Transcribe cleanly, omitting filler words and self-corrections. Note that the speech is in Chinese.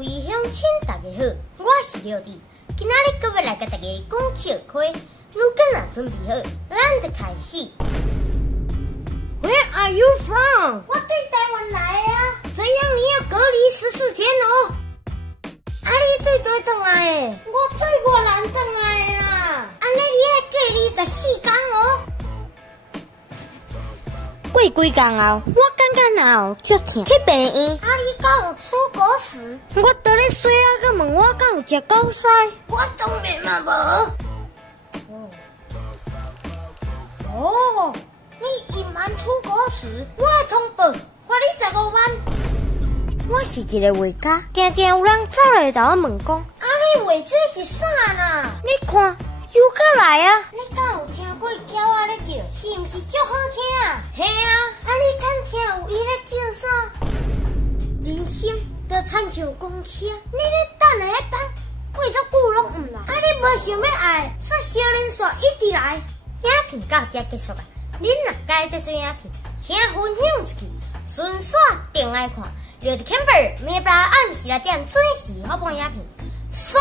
各位乡亲，大家好，我是廖弟，今仔日搁要来甲大家讲笑话。如果若准备好，咱就开始。Where are you from？ 我对台湾来啊，这样你要隔离14天哦。啊，你对倒转来的？我对越南转来的啦。安尼你要隔离14天哦。过几天后，我感觉脑足痛，去病院。啊，你敢有出国时？我倒咧洗啊，佮问我敢有食狗屎？我当然嘛无。哦，你隐瞒出国时，我会通报，罚你15万。我是一个画家，常常有人走来甲我问讲：啊，你画这是啥啦？你看。又搁来啊！你敢有听过鸟仔咧叫？是毋是足好听啊？嘿啊！啊，你敢听有伊咧叫啥？人生就亲像公车，你咧等下一班，过足久拢毋来。啊，你无想要爱，煞小人煞一直来。影片到这结束啊！恁若介这撮影片，请分享出去，顺续订来看。留伫 Camper，明白暗时来点准时好看影片，刷。